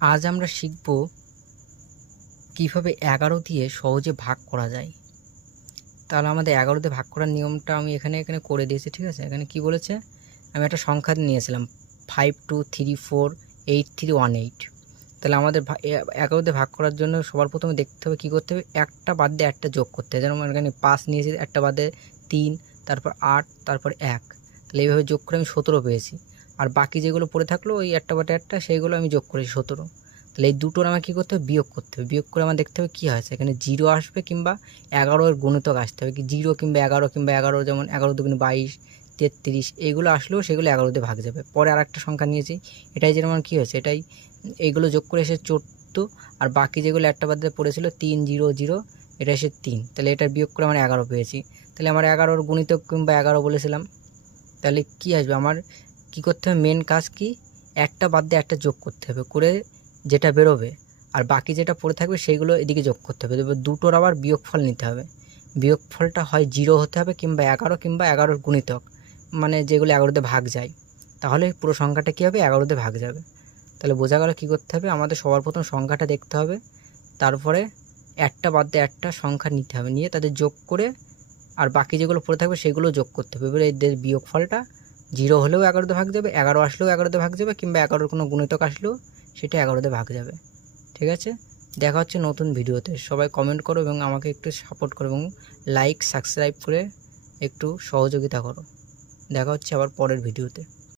আজ আমরা শিখব কিভাবে 11 দিয়ে সহজে ভাগ করা যায়। তাহলে আমাদের 11 দিয়ে ভাগ করার নিয়মটা আমি এখানে করে দিয়েছি, ঠিক আছে। এখানে কি বলেছে, আমি একটা সংখ্যা নিয়েছিলাম 52348318। তাহলে আমাদের 11 দিয়ে ভাগ করার জন্য সবার প্রথমে দেখতে হবে কী করতে হবে, একটা বাদ দিয়ে একটা যোগ করতে হবে। যেমন এখানে 5 নিয়েছি, একটা বাদে 3, তারপর 8, তারপর 1। তাহলে এইভাবে যোগ করে আমি 17 পেয়েছি। আর বাকি যেগুলো পড়ে থাকলো ওই একটা বাদে একটা, সেইগুলো আমি যোগ করেছি 17। তাহলে এই দুটোর আমার কী করতে হবে, বিয়োগ করতে হবে। বিয়োগ করে আমার দেখতে হবে কী হয়েছে, এখানে 0 আসবে কিংবা 11 গুণিতক আসতে হবে, কি 0 কিংবা 11, যেমন 11 দুগুণে 22, 33 এইগুলো আসলেও সেগুলো 11 দিয়ে ভাগ যাবে। পরে আর একটা সংখ্যা নিয়েছি, এটাই যেমন কী হয়েছে, এটাই এইগুলো যোগ করে এসে 14, আর বাকি যেগুলো একটা বাদ দিয়ে পড়েছিল 3, 0, 0, এটা এসে 3। তাহলে এটা বিয়োগ করে আমার 11 পেয়েছি। তাহলে আমার 11 গুণিতক কিংবা 11 বলেছিলাম। তাহলে কি আসবে, আমার কি করতে হবে, মেন কাজ কি, একটা বাদ দিয়ে একটা যোগ করতে হবে, করে যেটা বেরোবে আর বাকি যেটা পড়ে থাকবে সেইগুলো এদিকে যোগ করতে হবে। এবার দুটোর আবার বিয়োগফল নিতে হবে। বিয়োগফলটা হয় 0 হতে হবে কিংবা 11 কিংবা 11 গুণিতক, মানে যেগুলো 11 দিয়ে ভাগ যায়। তাহলে পুরো সংখ্যাটা কী হবে, 11 দিয়ে ভাগ যাবে। তাহলে বোঝা গেল কী করতে হবে, আমাদের সবার প্রথম সংখ্যাটা দেখতে হবে, তারপরে একটা বাদ দিয়ে একটা সংখ্যা নিতে হবে, নিয়ে তাদের যোগ করে আর বাকি যেগুলো পড়ে থাকবে সেগুলো যোগ করতে হবে। এবারে এদের বিয়োগফলটা 0 হলেও 11 দিয়ে ভাগ যাবে, 11 আসলেও 11 দিয়ে ভাগ যাবে, কিংবা 11 কোনো গুণিতক আসলেও সেটা 11 দিয়ে ভাগ যাবে। ঠিক আছে, দেখা হচ্ছে নতুন ভিডিওতে। সবাই কমেন্ট করো এবং আমাকে একটু সাপোর্ট করো এবং লাইক সাবস্ক্রাইব করে একটু সহযোগিতা করো। দেখা হচ্ছে আবার পরের ভিডিওতে।